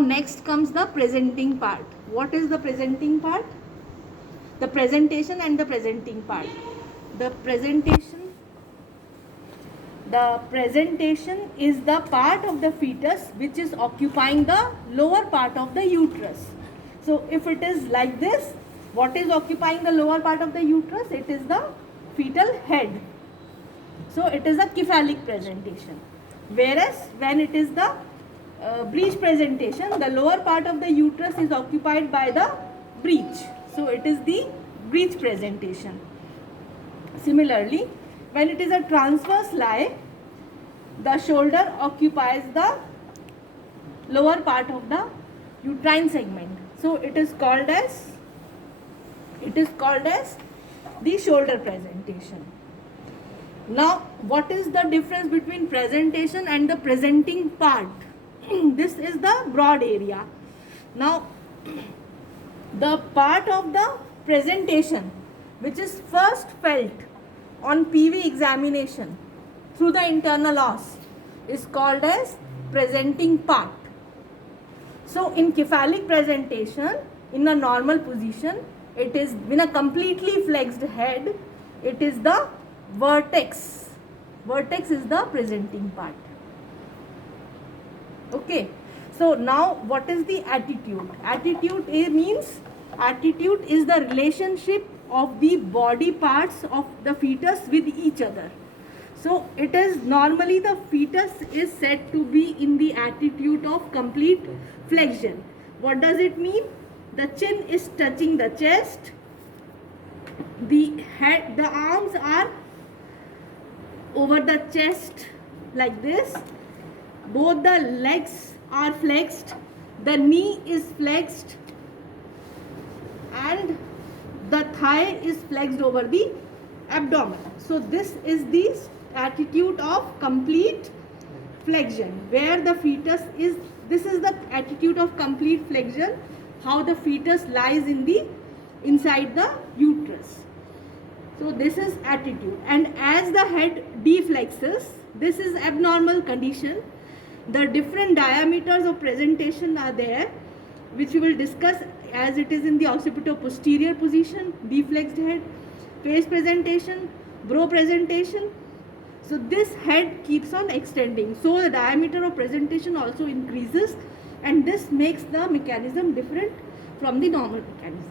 next comes the presenting part. What is the presenting part? The presentation and the presenting part. The presentation is the part of the fetus which is occupying the lower part of the uterus. So if it is like this, what is occupying the lower part of the uterus? It is the fetal head. So it is a cephalic presentation. Whereas when it is the breech presentation, the lower part of the uterus is occupied by the breech. So it is the breech presentation. Similarly, when it is a transverse lie, the shoulder occupies the lower part of the uterine segment. So it is called as the shoulder presentation. Now, what is the difference between presentation and the presenting part? This is the broad area. Now, the part of the presentation which is first felt on PV examination through the internal os is called as presenting part. So, in cephalic presentation, in a normal position, it is in a completely flexed head, it is the vertex. Vertex is the presenting part. Okay. So now what is the attitude? Attitude means attitude is the relationship of the body parts of the fetus with each other. So it is normally the fetus is said to be in the attitude of complete flexion. What does it mean? The chin is touching the chest. The head, the arms are over the chest like this. Both the legs are flexed. The knee is flexed. And the thigh is flexed over the abdomen. So this is the attitude of complete flexion, where the fetus is. This is the attitude of complete flexion, how the fetus lies inside the uterus. So this is attitude, and as the head deflexes, this is abnormal condition. The different diameters of presentation are there, which we will discuss as it is in the occipito-posterior position, deflexed head, face presentation, brow presentation. So this head keeps on extending. So the diameter of presentation also increases, and this makes the mechanism different from the normal mechanism.